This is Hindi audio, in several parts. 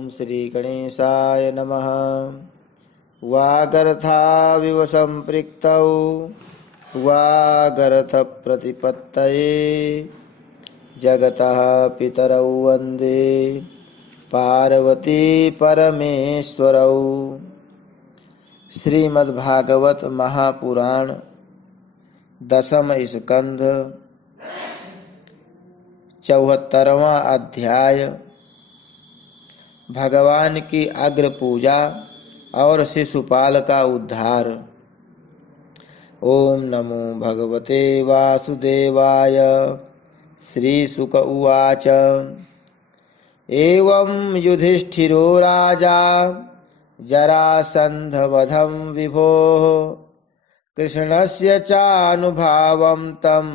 ओम श्री गणेशाय नमः। वागर्थाविव संपृक्तौ वागर्थ प्रतिपत्तये जगतः पितरौ वन्दे पार्वती परमेश्वरौ। श्रीमद्भागवत महापुराण दशम स्कंध 74वां अध्याय। भगवान की अग्र पूजा और शिशुपाल का उद्धार। ओम नमो भगवते वासुदेवाय। श्री शुक उवाच। एवं युधिष्ठिरो राजा जरासन्धवधं विभोः कृष्णस्य चानुभावं तं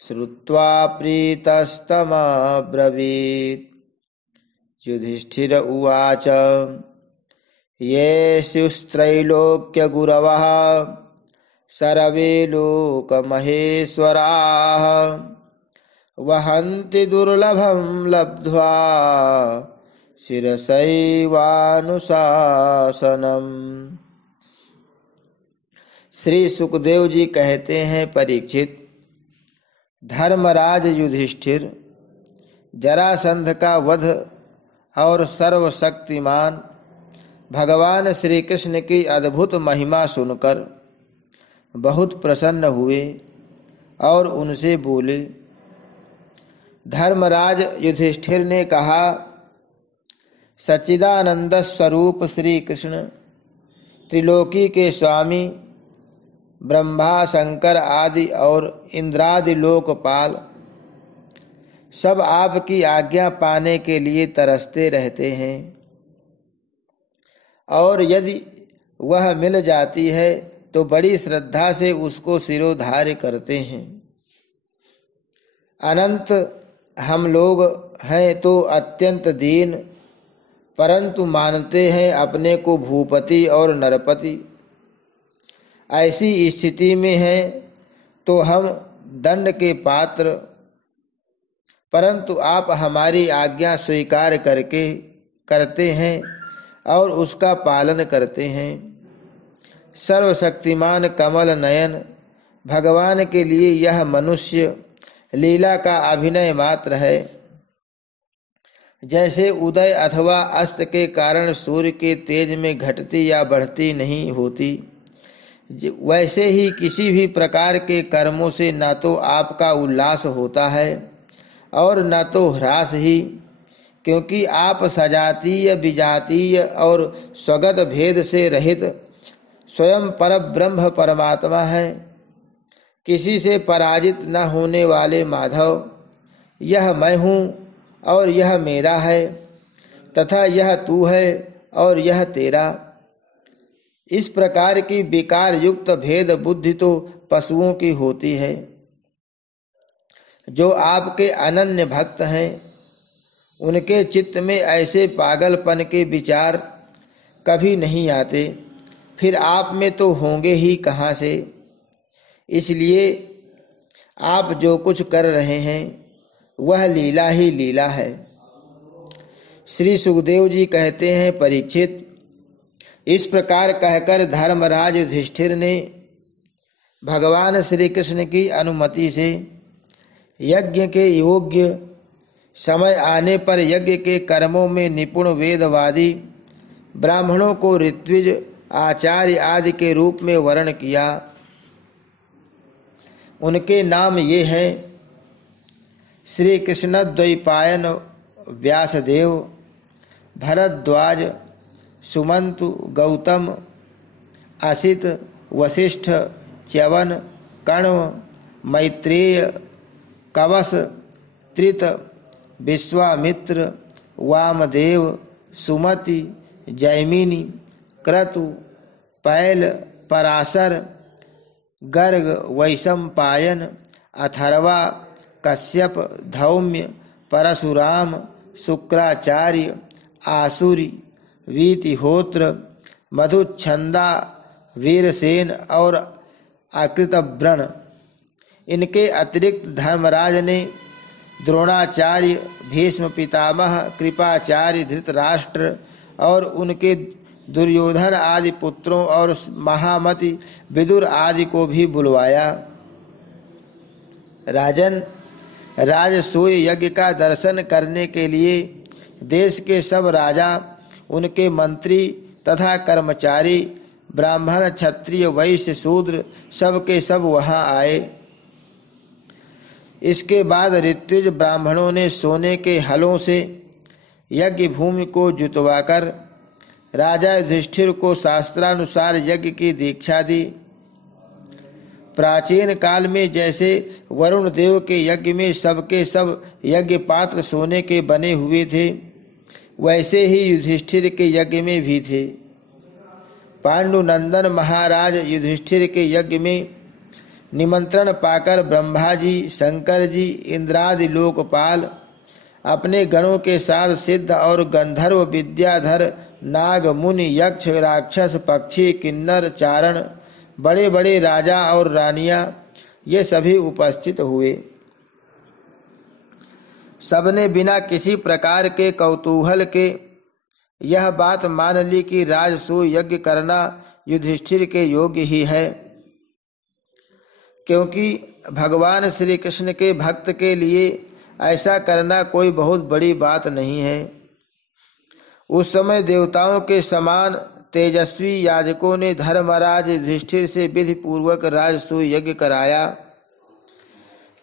श्रुत्वा प्रीतस्तमब्रवीत्। युधिष्ठिर उवाच। ये स्युस्त्रैलोक्यगुरवः सर्वे लोकमहेश्वराः वहन्ति दुर्लभं लब्ध्वा शिरसैवानुशासनम्। श्री सुखदेव जी कहते हैं, परीक्षित, धर्मराज युधिष्ठिर जरासंध का वध और सर्वशक्तिमान भगवान श्री कृष्ण की अद्भुत महिमा सुनकर बहुत प्रसन्न हुए और उनसे बोले। धर्मराज युधिष्ठिर ने कहा, सच्चिदानंद स्वरूप श्री कृष्ण त्रिलोकी के स्वामी ब्रह्मा शंकर आदि और इंद्रादि लोकपाल सब आपकी आज्ञा पाने के लिए तरसते रहते हैं, और यदि वह मिल जाती है तो बड़ी श्रद्धा से उसको शिरोधार्य करते हैं। अनंत हम लोग हैं तो अत्यंत दीन, परंतु मानते हैं अपने को भूपति और नरपति। ऐसी स्थिति में है तो हम दंड के पात्र, परंतु आप हमारी आज्ञा स्वीकार करते हैं और उसका पालन करते हैं। सर्वशक्तिमान कमल नयन भगवान के लिए यह मनुष्य लीला का अभिनय मात्र है। जैसे उदय अथवा अस्त के कारण सूर्य के तेज में घटती या बढ़ती नहीं होती, वैसे ही किसी भी प्रकार के कर्मों से न तो आपका उल्लास होता है और न तो ह्रास ही, क्योंकि आप सजातीय विजातीय और स्वगत भेद से रहित स्वयं परब्रह्म परमात्मा है। किसी से पराजित न होने वाले माधव, यह मैं हूँ और यह मेरा है, तथा यह तू है और यह तेरा। इस प्रकार की विकार युक्त भेद बुद्धि तो पशुओं की होती है। जो आपके अनन्य भक्त हैं, उनके चित्त में ऐसे पागलपन के विचार कभी नहीं आते, फिर आप में तो होंगे ही कहाँ से। इसलिए आप जो कुछ कर रहे हैं वह लीला ही लीला है। श्री सुखदेव जी कहते हैं, परीक्षित, इस प्रकार कहकर धर्मराज युधिष्ठिर ने भगवान श्री कृष्ण की अनुमति से यज्ञ के योग्य समय आने पर यज्ञ के कर्मों में निपुण वेदवादी ब्राह्मणों को ऋत्विज आचार्य आदि के रूप में वर्ण किया। उनके नाम ये हैं, श्री कृष्ण द्वैपायन व्यासदेव, भरद्वाज, सुमंतु, गौतम, असित, वशिष्ठ, च्यवन, कण्व, मैत्रेय, कवस, त्रित, विश्वामित्र, वामदेव, सुमति, जैमिनी, क्रतु, पैल, पराशर, गर्ग, वैशंपायन, अथर्वा, कश्यप, धौम्य, परशुराम, शुक्राचार्य, आसुरी, वीतिहोत्र, मधुच्छंदा, वीरसेन और अकृतव्रण। इनके अतिरिक्त धर्मराज ने द्रोणाचार्य, भीष्म पितामह, कृपाचार्य, धृतराष्ट्र और उनके दुर्योधन आदि पुत्रों और महामति विदुर आदि को भी बुलवाया। राजन, राजसूय यज्ञ का दर्शन करने के लिए देश के सब राजा, उनके मंत्री तथा कर्मचारी, ब्राह्मण, क्षत्रिय, वैश्य, शूद्र सबके सब वहां आए। इसके बाद ऋत्विज ब्राह्मणों ने सोने के हलों से यज्ञ भूमि को जुतवाकर राजा युधिष्ठिर को शास्त्रानुसार यज्ञ की दीक्षा दी। प्राचीन काल में जैसे वरुण देव के यज्ञ में सबके सब यज्ञ पात्र सोने के बने हुए थे, वैसे ही युधिष्ठिर के यज्ञ में भी थे। पांडुनंदन महाराज युधिष्ठिर के यज्ञ में निमंत्रण पाकर ब्रह्मा जी, शंकर जी, इंद्रादि लोकपाल अपने गणों के साथ सिद्ध और गंधर्व, विद्याधर, नाग, मुनि, यक्ष, राक्षस, पक्षी, किन्नर, चारण, बड़े बड़े राजा और रानियां ये सभी उपस्थित हुए। सबने बिना किसी प्रकार के कौतूहल के यह बात मान ली कि राजसूय यज्ञ करना युधिष्ठिर के योग्य ही है, क्योंकि भगवान श्री कृष्ण के भक्त के लिए ऐसा करना कोई बहुत बड़ी बात नहीं है। उस समय देवताओं के समान तेजस्वी याजकों ने धर्मराज युधिष्ठिर से विधि पूर्वक राजसूय यज्ञ कराया।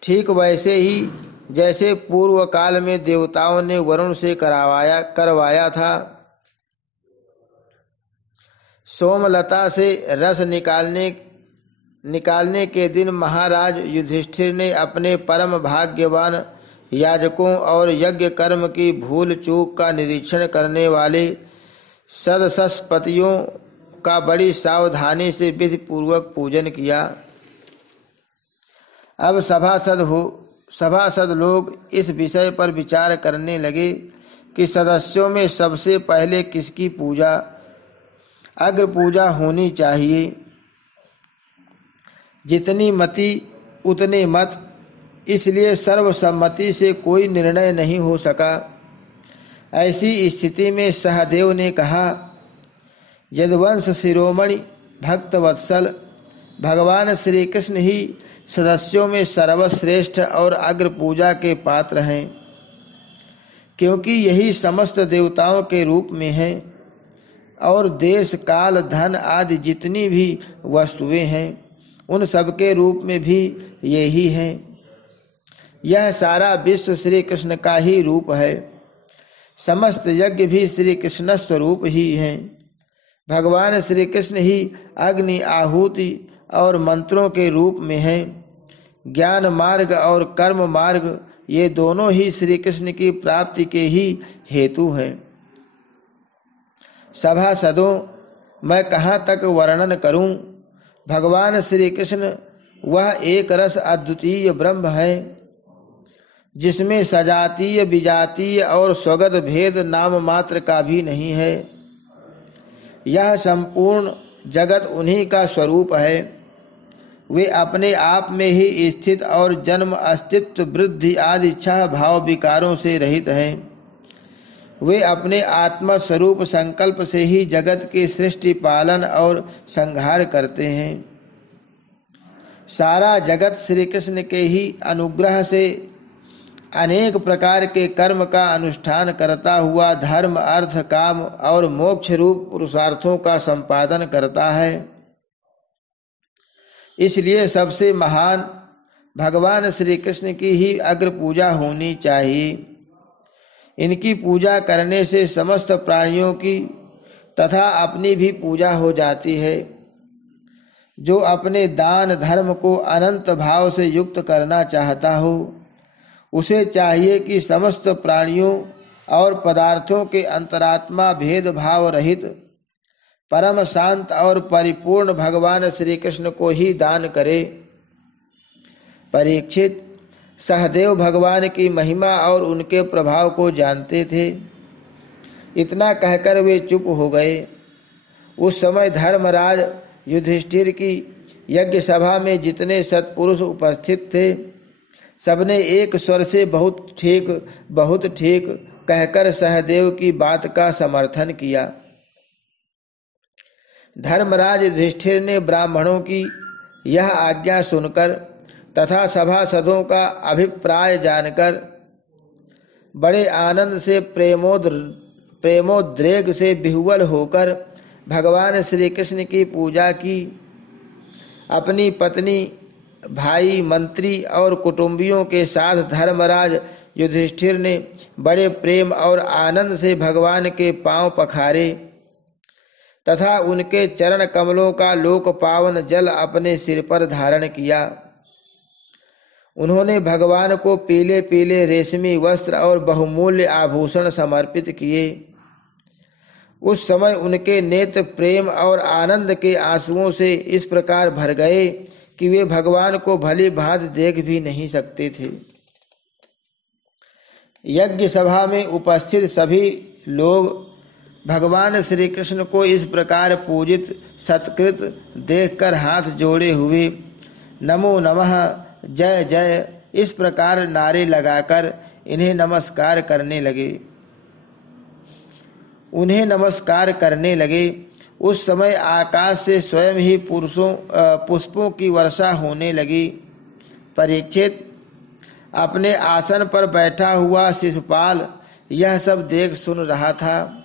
ठीक वैसे ही जैसे पूर्व काल में देवताओं ने वरुण से करवाया था। सोमलता से रस निकालने के दिन महाराज युधिष्ठिर ने अपने परम भाग्यवान याजकों और यज्ञ कर्म की भूल चूक का निरीक्षण करने वाले सदसस्पतियों का बड़ी सावधानी से विधि पूर्वक पूजन किया। अब सभासद लोग इस विषय पर विचार करने लगे कि सदस्यों में सबसे पहले किसकी पूजा, अग्र पूजा होनी चाहिए। जितनी मति उतने मत, इसलिए सर्वसम्मति से कोई निर्णय नहीं हो सका। ऐसी स्थिति में सहदेव ने कहा, यदुवंश शिरोमणि भक्तवत्सल भगवान श्री कृष्ण ही सदस्यों में सर्वश्रेष्ठ और अग्र पूजा के पात्र हैं, क्योंकि यही समस्त देवताओं के रूप में है और देश, काल, धन आदि जितनी भी वस्तुएं हैं उन सबके रूप में भी यही है। यह सारा विश्व श्री कृष्ण का ही रूप है। समस्त यज्ञ भी श्री कृष्ण स्वरूप ही हैं। भगवान श्री कृष्ण ही अग्नि, आहुति और मंत्रों के रूप में हैं। ज्ञान मार्ग और कर्म मार्ग ये दोनों ही श्री कृष्ण की प्राप्ति के ही हेतु हैं। सभासदों, मैं कहाँ तक वर्णन करूं। भगवान श्री कृष्ण वह एक रस अद्वितीय ब्रह्म है, जिसमें सजातीय, विजातीय और स्वगत भेद नाम मात्र का भी नहीं है। यह संपूर्ण जगत उन्हीं का स्वरूप है। वे अपने आप में ही स्थित और जन्म, अस्तित्व, वृद्धि आदि इच्छा भाव विकारों से रहित हैं। वे अपने आत्मा स्वरूप संकल्प से ही जगत की सृष्टि, पालन और संहार करते हैं। सारा जगत श्री कृष्ण के ही अनुग्रह से अनेक प्रकार के कर्म का अनुष्ठान करता हुआ धर्म, अर्थ, काम और मोक्ष रूप पुरुषार्थों का संपादन करता है। इसलिए सबसे महान भगवान श्री कृष्ण की ही अग्र पूजा होनी चाहिए। इनकी पूजा करने से समस्त प्राणियों की तथा अपनी भी पूजा हो जाती है। जो अपने दान धर्म को अनंत भाव से युक्त करना चाहता हो, उसे चाहिए कि समस्त प्राणियों और पदार्थों के अंतरात्मा भेदभाव रहित परम शांत और परिपूर्ण भगवान श्री कृष्ण को ही दान करे। परीक्षित, सहदेव भगवान की महिमा और उनके प्रभाव को जानते थे। इतना कहकर वे चुप हो गए। उस समय धर्मराज युधिष्ठिर की यज्ञ सभा में जितने सत्पुरुष उपस्थित थे, सबने एक स्वर से बहुत ठीक कहकर सहदेव की बात का समर्थन किया। धर्मराज युधिष्ठिर ने ब्राह्मणों की यह आज्ञा सुनकर तथा सभासदों का अभिप्राय जानकर बड़े आनंद से प्रेमोद्रेक से विह्वल होकर भगवान श्री कृष्ण की पूजा की। अपनी पत्नी, भाई, मंत्री और कुटुंबियों के साथ धर्मराज युधिष्ठिर ने बड़े प्रेम और आनंद से भगवान के पांव पखारे तथा उनके चरण कमलों का लोक पावन जल अपने सिर पर धारण किया। उन्होंने भगवान को पीले पीले रेशमी वस्त्र और बहुमूल्य आभूषण समर्पित किए। उस समय उनके नेत्र प्रेम और आनंद के आंसुओं से इस प्रकार भर गए कि वे भगवान को भली भांति देख भी नहीं सकते थे। यज्ञ सभा में उपस्थित सभी लोग भगवान श्री कृष्ण को इस प्रकार पूजित सत्कृत देखकर हाथ जोड़े हुए नमो नमः, जय जय इस प्रकार नारे लगाकर इन्हें नमस्कार करने लगे। उस समय आकाश से स्वयं ही पुष्पों की वर्षा होने लगी। परीक्षित, अपने आसन पर बैठा हुआ शिशुपाल यह सब देख सुन रहा था।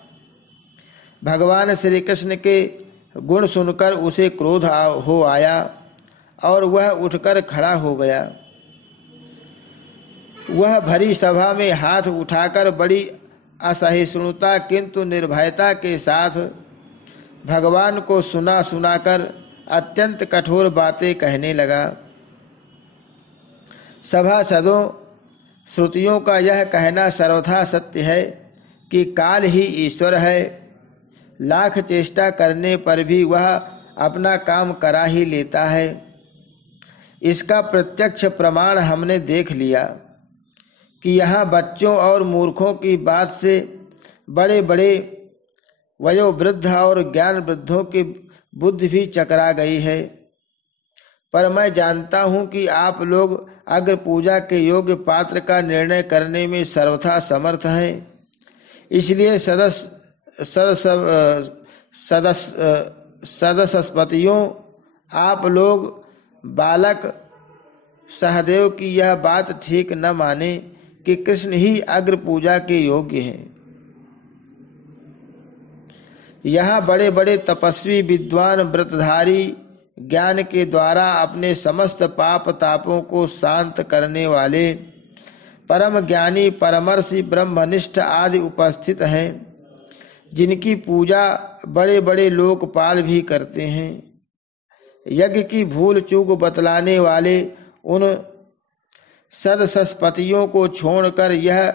भगवान श्री कृष्ण के गुण सुनकर उसे क्रोध हो आया और वह उठकर खड़ा हो गया। वह भरी सभा में हाथ उठाकर बड़ी असहिष्णुता किंतु निर्भयता के साथ भगवान को सुनाकर अत्यंत कठोर बातें कहने लगा। सभासदों, श्रुतियों का यह कहना सर्वथा सत्य है कि काल ही ईश्वर है। लाख चेष्टा करने पर भी वह अपना काम करा ही लेता है। इसका प्रत्यक्ष प्रमाण हमने देख लिया कि यहाँ बच्चों और मूर्खों की बात से बड़े बड़े वयोवृद्ध और ज्ञान वृद्धों की बुद्धि भी चकरा गई है। पर मैं जानता हूँ कि आप लोग अग्र पूजा के योग्य पात्र का निर्णय करने में सर्वथा समर्थ हैं। इसलिए सदस्यपतियों, आप लोग बालक सहदेव की यह बात ठीक न माने कि कृष्ण ही अग्र पूजा के योग्य हैं। यहाँ बड़े बड़े तपस्वी, विद्वान, व्रतधारी, ज्ञान के द्वारा अपने समस्त पाप तापों को शांत करने वाले परम ज्ञानी, परमर्षि, ब्रह्मनिष्ठ आदि उपस्थित हैं, जिनकी पूजा बड़े बड़े लोकपाल भी करते हैं। यज्ञ की भूल चूक बतलाने वाले उन सदस्यपतियों को छोड़कर यह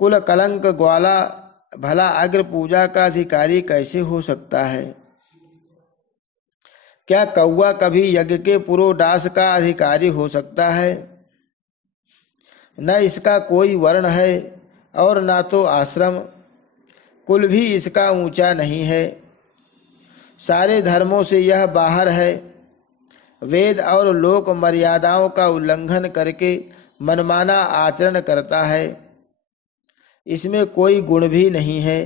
कुल कलंक ग्वाला भला अग्र पूजा का अधिकारी कैसे हो सकता है? क्या कौवा कभी यज्ञ के पुरोडास का अधिकारी हो सकता है? न इसका कोई वर्ण है और न तो आश्रम, कुल भी इसका ऊंचा नहीं है। सारे धर्मों से यह बाहर है। वेद और लोक मर्यादाओं का उल्लंघन करके मनमाना आचरण करता है। इसमें कोई गुण भी नहीं है।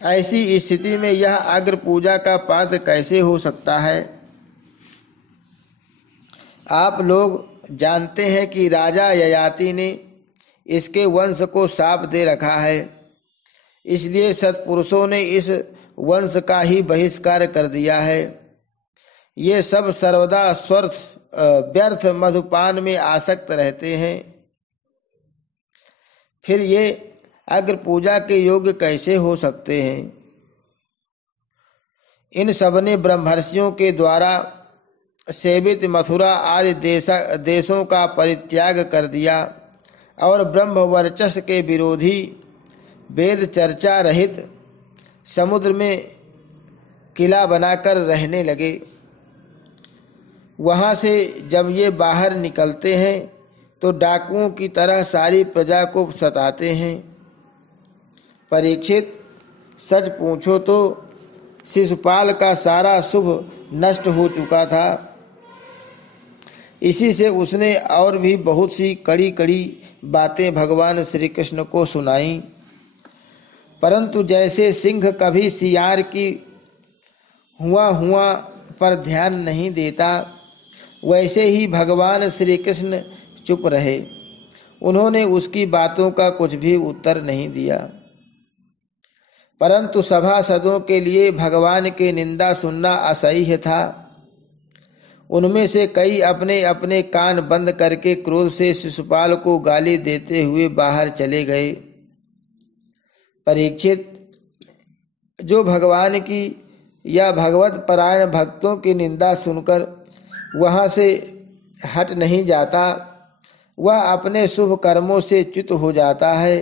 ऐसी स्थिति में यह अग्र पूजा का पात्र कैसे हो सकता है? आप लोग जानते हैं कि राजा ययाति ने इसके वंश को शाप दे रखा है। इसलिए सत्पुरुषों ने इस वंश का ही बहिष्कार कर दिया है। ये सब सर्वदा व्यर्थ मधुपान में आसक्त रहते हैं। फिर ये अग्र पूजा के योग्य कैसे हो सकते हैं? इन सबने ब्रह्मर्षियों के द्वारा सेवित मथुरा आदि देशों का परित्याग कर दिया और ब्रह्म वर्चस्व के विरोधी वेद चर्चा रहित समुद्र में किला बनाकर रहने लगे। वहां से जब ये बाहर निकलते हैं तो डाकुओं की तरह सारी प्रजा को सताते हैं। परीक्षित, सच पूछो तो शिशुपाल का सारा शुभ नष्ट हो चुका था। इसी से उसने और भी बहुत सी कड़ी कड़ी बातें भगवान श्री कृष्ण को सुनाई। परंतु जैसे सिंह कभी सियार की हुआ पर ध्यान नहीं देता, वैसे ही भगवान श्री कृष्ण चुप रहे। उन्होंने उसकी बातों का कुछ भी उत्तर नहीं दिया। परंतु सभासदों के लिए भगवान की निंदा सुनना असह्य था। उनमें से कई अपने अपने कान बंद करके क्रोध से शिशुपाल को गाली देते हुए बाहर चले गए। परीक्षित, जो भगवान की या भगवत परायण भक्तों की निंदा सुनकर वहां से हट नहीं जाता, वह अपने शुभ कर्मों से च्युत हो जाता है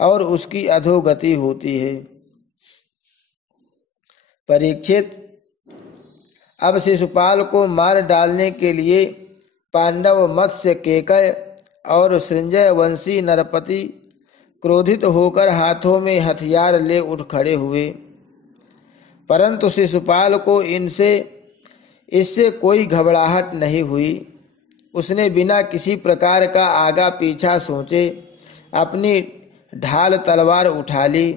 और उसकी अधोगति होती है। परीक्षित, अब शिशुपाल को मार डालने के लिए पांडव मत्स्य केकय और संजय वंशी नरपति क्रोधित होकर हाथों में हथियार ले उठ खड़े हुए। परंतु शिशुपाल को इससे कोई घबराहट नहीं हुई। उसने बिना किसी प्रकार का आगा पीछा सोचे अपनी ढाल तलवार उठा ली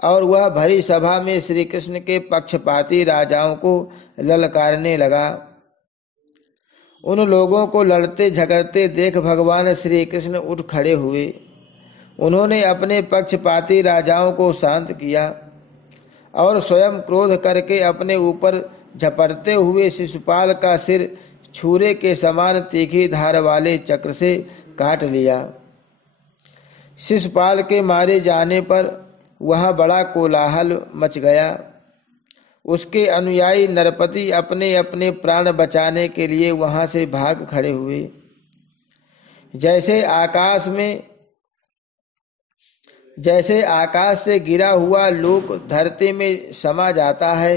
और वह भरी सभा में श्री कृष्ण के पक्षपाती राजाओं को ललकारने लगा। उन लोगों को लड़ते झगड़ते देख भगवान श्री कृष्ण उठ खड़े हुए। उन्होंने अपने पक्षपाती राजाओं को शांत किया और स्वयं क्रोध करके अपने ऊपर झपटते हुए शिशुपाल का सिर छुरे के समान तीखी धार वाले चक्र से काट लिया। शिशुपाल के मारे जाने पर वहां बड़ा कोलाहल मच गया। उसके अनुयायी नरपति अपने अपने प्राण बचाने के लिए वहां से भाग खड़े हुए। जैसे आकाश से गिरा हुआ लोक धरती में समा जाता है,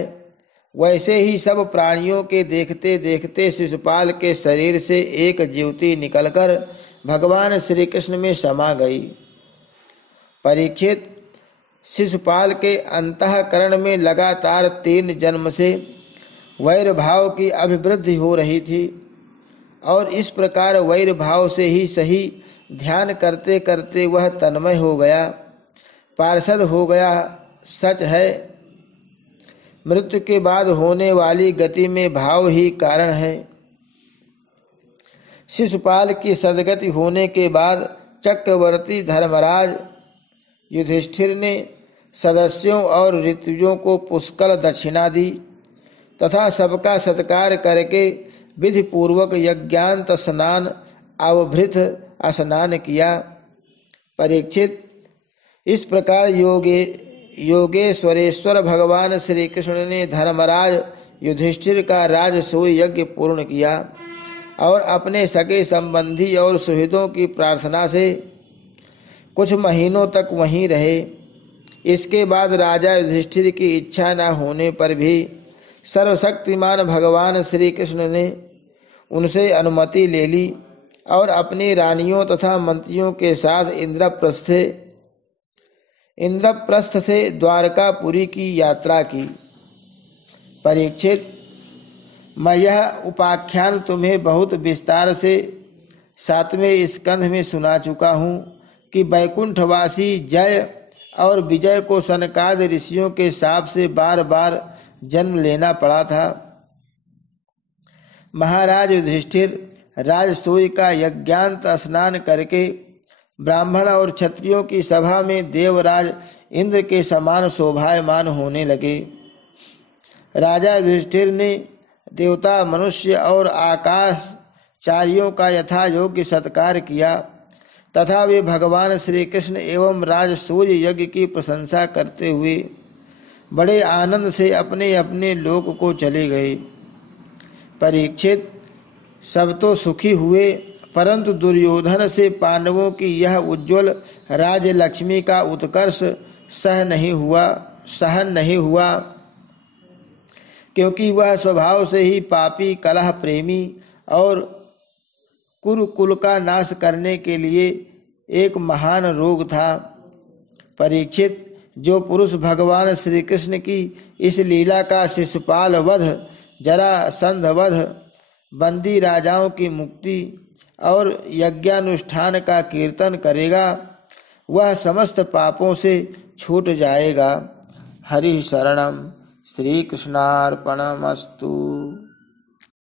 वैसे ही सब प्राणियों के देखते देखते शिशुपाल के शरीर से एक ज्योति निकलकर भगवान श्री कृष्ण में समा गई। परीक्षित, शिशुपाल के अंतःकरण में लगातार 3 जन्म से वैर भाव की अभिवृद्धि हो रही थी और इस प्रकार वैर भाव से ही सही ध्यान करते करते वह तन्मय हो गया, पार्षद हो गया। सच है, मृत्यु के बाद होने वाली गति में भाव ही कारण है। शिशुपाल की सदगति होने के बाद चक्रवर्ती धर्मराज युधिष्ठिर ने सदस्यों और ऋतुजों को पुष्कल दक्षिणा दी तथा सबका सत्कार करके विधि पूर्वक यज्ञांत स्नान अवभृत स्नान किया। परीक्षित, इस प्रकार योगेश्वरेश्वर भगवान श्री कृष्ण ने धर्मराज युधिष्ठिर का राजसूय यज्ञ पूर्ण किया और अपने सगे संबंधी और सुहृदों की प्रार्थना से कुछ महीनों तक वहीं रहे। इसके बाद राजा युधिष्ठिर की इच्छा न होने पर भी सर्वशक्तिमान भगवान श्री कृष्ण ने उनसे अनुमति ले ली और अपनी रानियों तथा मंत्रियों के साथ इंद्रप्रस्थ से द्वारकापुरी की यात्रा की। परीक्षित, मैं यह उपाख्यान तुम्हें बहुत विस्तार से 7वें स्कंध में सुना चुका हूँ कि वैकुंठवासी जय और विजय को सनकादि ऋषियों के शाप से बार बार जन्म लेना पड़ा था। महाराज युधिष्ठिर राजसूय का यज्ञांत स्नान करके ब्राह्मण और क्षत्रियों की सभा में देवराज इंद्र के समान शोभायमान होने लगे। राजा युधिष्ठिर ने देवता, मनुष्य और आकाशचारियों का यथा योग्य सत्कार किया तथा वे भगवान श्री कृष्ण एवं राजसूय यज्ञ की प्रशंसा करते हुए बड़े आनंद से अपने अपने लोक को चले गए। परीक्षित, सब तो सुखी हुए, परंतु दुर्योधन से पांडवों की यह उज्ज्वल राज्य लक्ष्मी का उत्कर्ष सहन नहीं हुआ, क्योंकि वह स्वभाव से ही पापी, कलह प्रेमी और कुरुकुल का नाश करने के लिए एक महान रोग था। परीक्षित, जो पुरुष भगवान श्री कृष्ण की इस लीला का शिशुपाल वध, जरासंध वध, बंदी राजाओं की मुक्ति और यज्ञानुष्ठान का कीर्तन करेगा, वह समस्त पापों से छूट जाएगा। हरि शरणम। श्री कृष्णार्पणमस्तु।